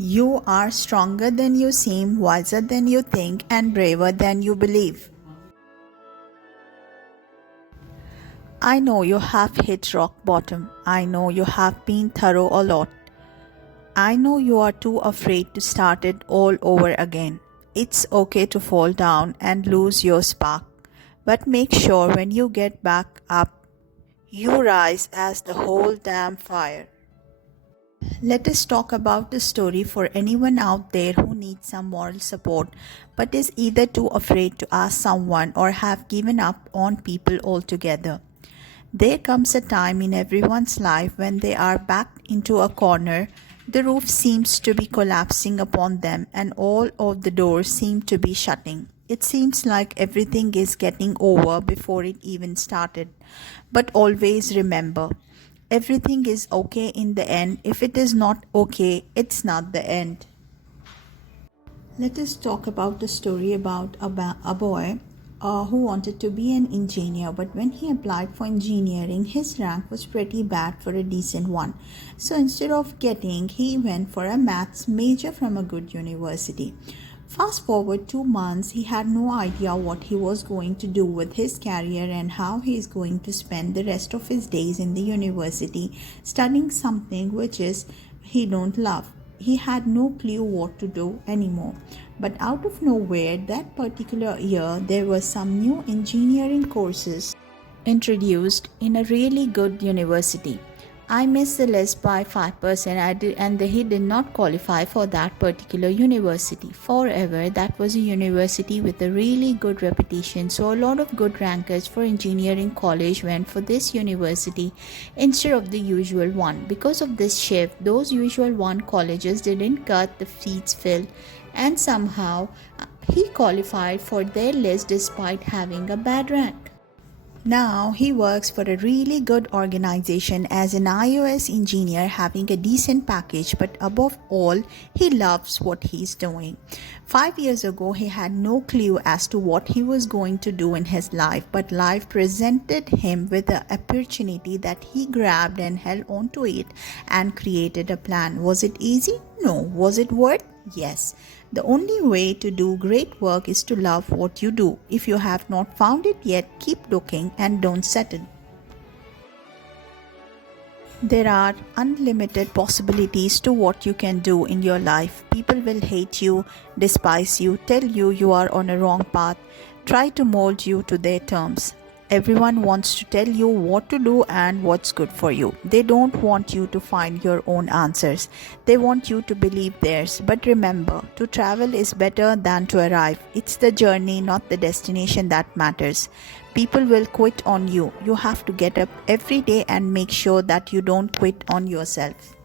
You are stronger than you seem, wiser than you think, and braver than you believe. I know you have hit rock bottom. I know you have been through a lot. I know you are too afraid to start it all over again. It's okay to fall down and lose your spark. But make sure when you get back up, you rise as the whole damn fire. Let us talk about the story for anyone out there who needs some moral support but is either too afraid to ask someone or have given up on people altogether. There comes a time in everyone's life when they are backed into a corner, the roof seems to be collapsing upon them, and all of the doors seem to be shutting. It seems like everything is getting over before it even started. But always remember, everything is okay in the end. If it is not okay, it's not the end. Let us talk about the story about a boy who wanted to be an engineer, but when he applied for engineering, his rank was pretty bad for a decent one. So instead of getting, he went for a maths major from a good university. Fast forward 2 months, he had no idea what he was going to do with his career and how he is going to spend the rest of his days in the university studying something which is he don't love. He had no clue what to do anymore. But out of nowhere, that particular year, there were some new engineering courses introduced in a really good university. I missed the list by 5%. He did not qualify for that particular university. Forever, that was a university with a really good reputation. So a lot of good rankers for engineering college went for this university instead of the usual one. Because of this shift, those usual one colleges didn't get the seats filled, and somehow he qualified for their list despite having a bad rank. Now he works for a really good organization as an iOS engineer, having a decent package, but above all, he loves what he's doing. 5 years ago, he had no clue as to what he was going to do in his life, but life presented him with an opportunity that he grabbed and held on to it and created a plan. Was it easy? No. Was it worth? Yes. The only way to do great work is to love what you do. If you have not found it yet, keep looking and don't settle. There are unlimited possibilities to what you can do in your life. People will hate you, despise you, tell you are on a wrong path, try to mold you to their terms. Everyone wants to tell you what to do and what's good for you. They don't want you to find your own answers. They want you to believe theirs. But remember, to travel is better than to arrive. It's the journey, not the destination, that matters. People will quit on you. You have to get up every day and make sure that you don't quit on yourself.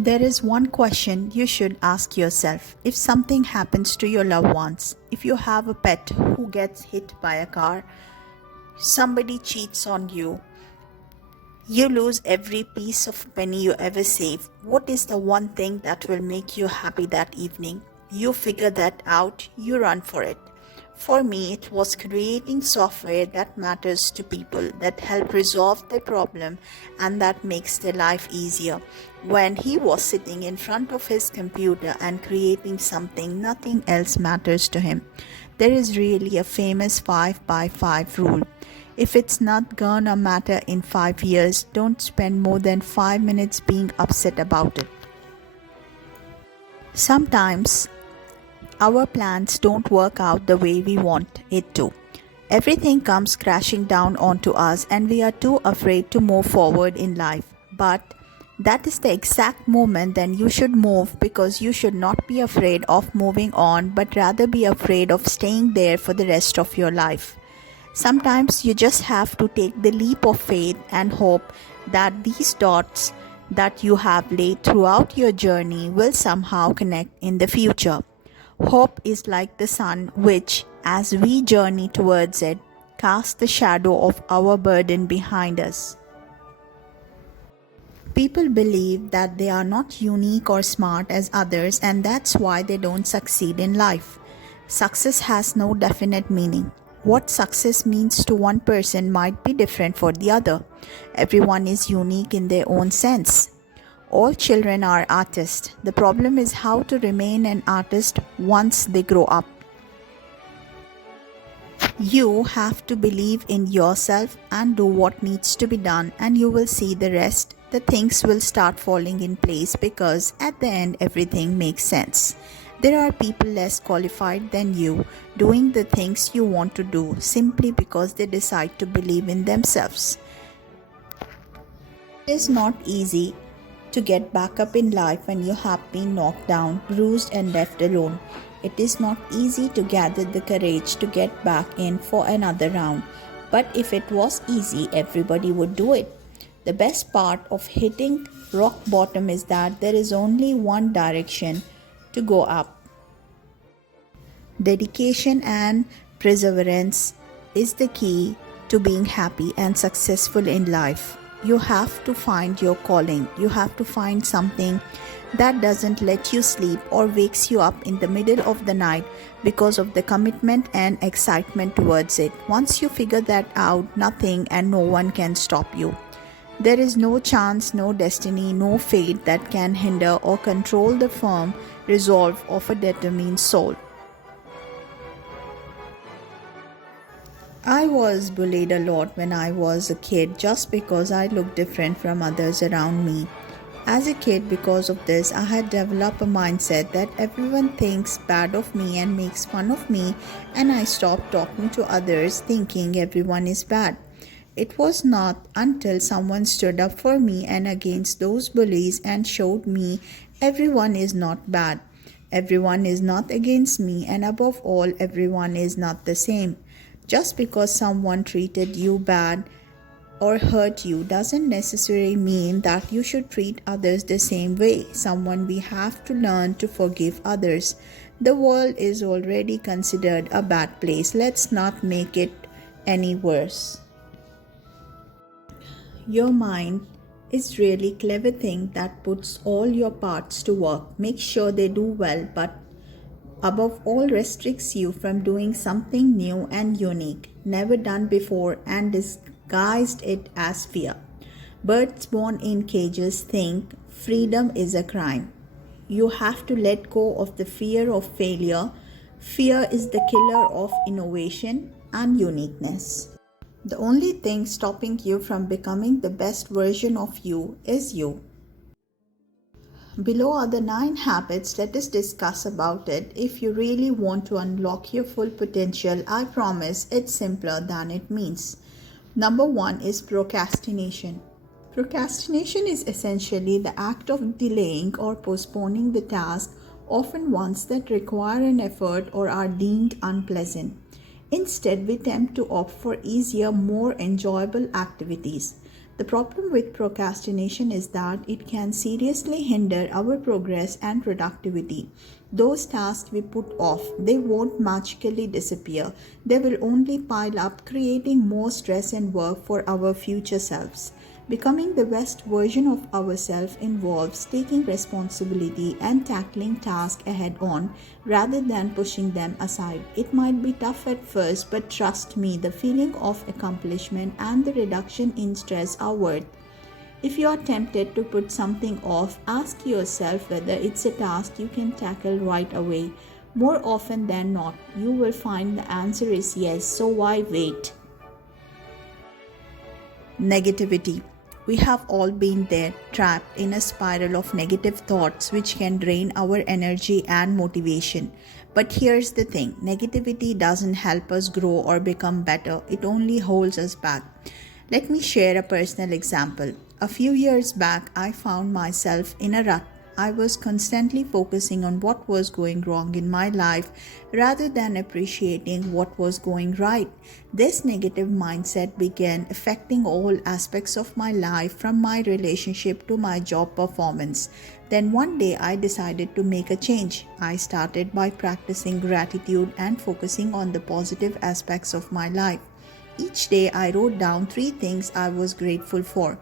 There is one question you should ask yourself. If something happens to your loved ones, if you have a pet who gets hit by a car, somebody cheats on you, you lose every piece of penny you ever saved, what is the one thing that will make you happy that evening? You figure that out, you run for it. For me, it was creating software that matters to people, that help resolve their problem and that makes their life easier. When he was sitting in front of his computer and creating something, nothing else matters to him. There is really a famous 5x5 rule. If it's not gonna matter in 5 years, don't spend more than 5 minutes being upset about it. Sometimes our plans don't work out the way we want it to. Everything comes crashing down onto us and we are too afraid to move forward in life. But that is the exact moment then you should move, because you should not be afraid of moving on but rather be afraid of staying there for the rest of your life. Sometimes you just have to take the leap of faith and hope that these dots that you have laid throughout your journey will somehow connect in the future. Hope is like the sun which, as we journey towards it, casts the shadow of our burden behind us. People believe that they are not unique or smart as others, and that's why they don't succeed in life. Success has no definite meaning. What success means to one person might be different for the other. Everyone is unique in their own sense. All children are artists. The problem is how to remain an artist once they grow up. You have to believe in yourself and do what needs to be done, and you will see the rest. The things will start falling in place because at the end, everything makes sense. There are people less qualified than you doing the things you want to do simply because they decide to believe in themselves. It is not easy to get back up in life when you have been knocked down, bruised, and left alone. It is not easy to gather the courage to get back in for another round. But if it was easy, everybody would do it. The best part of hitting rock bottom is that there is only one direction to go up. Dedication and perseverance is the key to being happy and successful in life. You have to find your calling. You have to find something that doesn't let you sleep or wakes you up in the middle of the night because of the commitment and excitement towards it. Once you figure that out, nothing and no one can stop you. There is no chance, no destiny, no fate that can hinder or control the firm resolve of a determined soul. I was bullied a lot when I was a kid just because I looked different from others around me. As a kid, because of this, I had developed a mindset that everyone thinks bad of me and makes fun of me, and I stopped talking to others thinking everyone is bad. It was not until someone stood up for me and against those bullies and showed me everyone is not bad. Everyone is not against me, and above all, everyone is not the same. Just because someone treated you bad or hurt you doesn't necessarily mean that you should treat others the same way. We have to learn to forgive others. The world is already considered a bad place. Let's not make it any worse. Your mind is really clever thing that puts all your parts to work. Make sure they do well, but above all restricts you from doing something new and unique, never done before, and disguised it as fear. Birds born in cages think freedom is a crime. You have to let go of the fear of failure. Fear is the killer of innovation and uniqueness. The only thing stopping you from becoming the best version of you is you. Below are the 9 habits. Let us discuss about it. If you really want to unlock your full potential, I promise it's simpler than it means. Number 1 is procrastination. Procrastination is essentially the act of delaying or postponing the task, often ones that require an effort or are deemed unpleasant. Instead, we tend to opt for easier, more enjoyable activities. The problem with procrastination is that it can seriously hinder our progress and productivity. Those tasks we put off, they won't magically disappear. They will only pile up, creating more stress and work for our future selves. Becoming the best version of ourselves involves taking responsibility and tackling tasks head on rather than pushing them aside. It might be tough at first, but trust me, the feeling of accomplishment and the reduction in stress are worth. If you are tempted to put something off, ask yourself whether it's a task you can tackle right away. More often than not, you will find the answer is yes, so why wait? Negativity. We have all been there, trapped in a spiral of negative thoughts which can drain our energy and motivation. But here's the thing, negativity doesn't help us grow or become better, it only holds us back. Let me share a personal example. A few years back, I found myself in a rut. I was constantly focusing on what was going wrong in my life rather than appreciating what was going right. This negative mindset began affecting all aspects of my life, from my relationship to my job performance. Then one day I decided to make a change. I started by practicing gratitude and focusing on the positive aspects of my life. Each day I wrote down 3 things I was grateful for.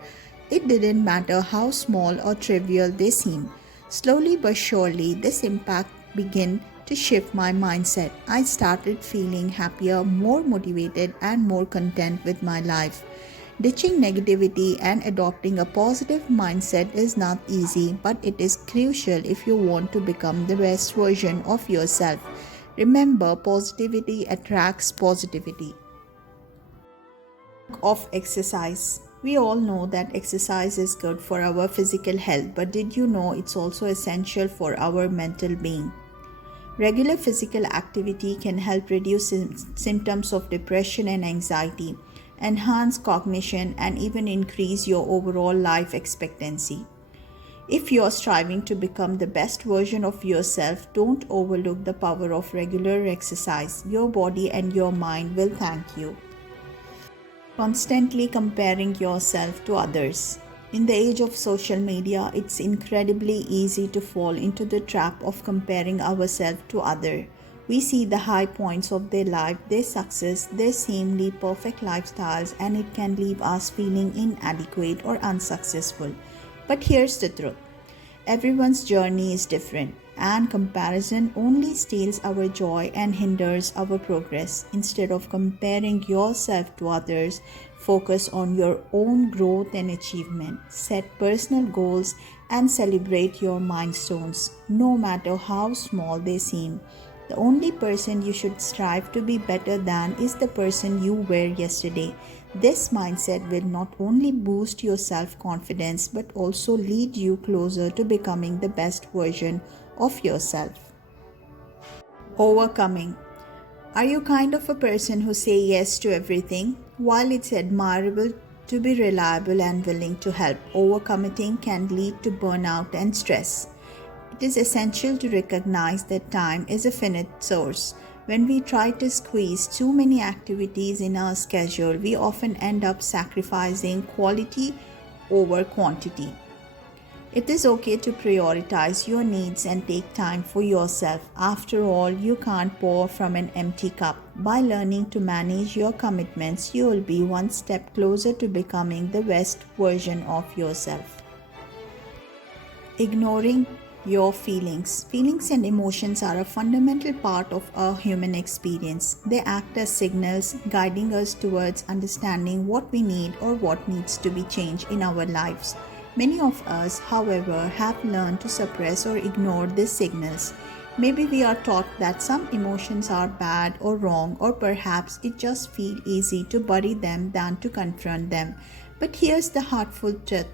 It didn't matter how small or trivial they seemed. Slowly but surely, this impact began to shift my mindset. I started feeling happier, more motivated, and more content with my life. Ditching negativity and adopting a positive mindset is not easy, but it is crucial if you want to become the best version of yourself. Remember, positivity attracts positivity. Of exercise. We all know that exercise is good for our physical health, but did you know it's also essential for our mental being? Regular physical activity can help reduce symptoms of depression and anxiety, enhance cognition, and even increase your overall life expectancy. If you're striving to become the best version of yourself, don't overlook the power of regular exercise. Your body and your mind will thank you. Constantly comparing yourself to others. In the age of social media, it's incredibly easy to fall into the trap of comparing ourselves to others. We see the high points of their life, their success, their seemingly perfect lifestyles, and it can leave us feeling inadequate or unsuccessful. But here's the truth. Everyone's journey is different, and comparison only steals our joy and hinders our progress. Instead of comparing yourself to others, focus on your own growth and achievement. Set personal goals and celebrate your milestones, no matter how small they seem. The only person you should strive to be better than is the person you were yesterday. This mindset will not only boost your self confidence but also lead you closer to becoming the best version of yourself. Overcoming. Are you kind of a person who say yes to everything? While it's admirable to be reliable and willing to help, overcommitting can lead to burnout and stress. It is essential to recognize that time is a finite source. When we try to squeeze too many activities in our schedule, we often end up sacrificing quality over quantity. It is okay to prioritize your needs and take time for yourself. After all, you can't pour from an empty cup. By learning to manage your commitments, you will be one step closer to becoming the best version of yourself. Ignoring your feelings. Feelings and emotions are a fundamental part of our human experience. They act as signals guiding us towards understanding what we need or what needs to be changed in our lives. Many of us, however, have learned to suppress or ignore these signals. Maybe we are taught that some emotions are bad or wrong, or perhaps it just feels easy to bury them than to confront them. But here's the heartful truth.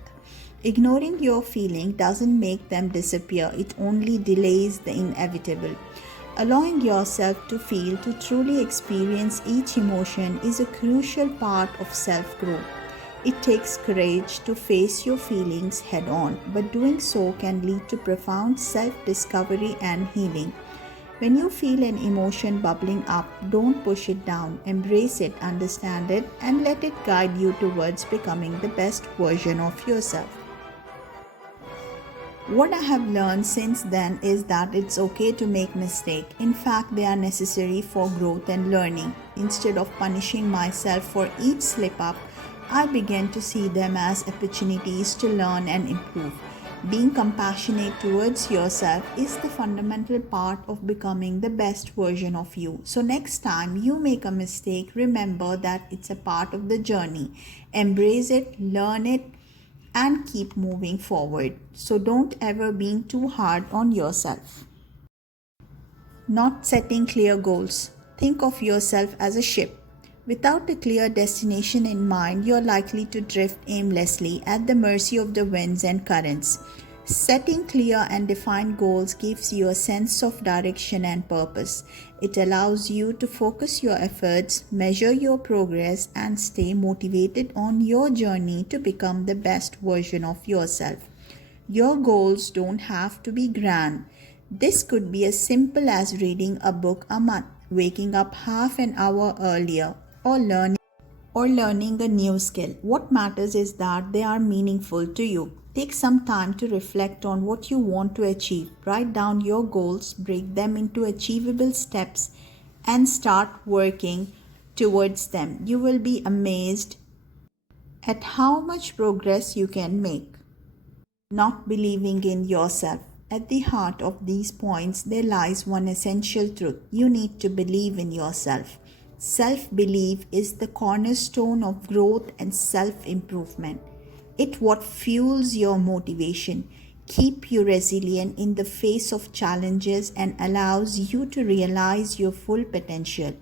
Ignoring your feeling doesn't make them disappear, it only delays the inevitable. Allowing yourself to feel, to truly experience each emotion is a crucial part of self-growth. It takes courage to face your feelings head on, but doing so can lead to profound self-discovery and healing. When you feel an emotion bubbling up, don't push it down. Embrace it, understand it, and let it guide you towards becoming the best version of yourself. What I have learned since then is that it's okay to make mistakes. In fact, they are necessary for growth and learning. Instead of punishing myself for each slip up, I began to see them as opportunities to learn and improve. Being compassionate towards yourself is the fundamental part of becoming the best version of you. So next time you make a mistake, remember that it's a part of the journey. Embrace it, learn it, and keep moving forward. So don't ever be too hard on yourself. Not setting clear goals. Think of yourself as a ship. Without a clear destination in mind, you're likely to drift aimlessly at the mercy of the winds and currents. Setting clear and defined goals gives you a sense of direction and purpose. It allows you to focus your efforts, measure your progress, and stay motivated on your journey to become the best version of yourself. Your goals don't have to be grand. This could be as simple as reading a book a month, waking up half an hour earlier, or learning a new skill. What matters is that they are meaningful to you. Take some time to reflect on what you want to achieve. Write down your goals, break them into achievable steps, and start working towards them. You will be amazed at how much progress you can make. Not believing in yourself. At the heart of these points, there lies one essential truth. You need to believe in yourself. Self belief is the cornerstone of growth and self improvement. It what fuels your motivation, keep you resilient in the face of challenges and allows you to realize your full potential.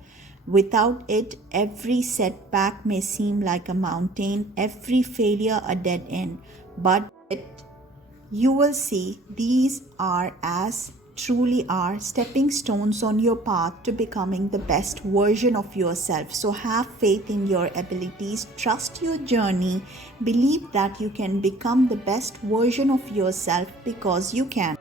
Without it, every setback may seem like a mountain, every failure a dead end, but you will see these are as truly are stepping stones on your path to becoming the best version of yourself. So have faith in your abilities, trust your journey, believe that you can become the best version of yourself because you can.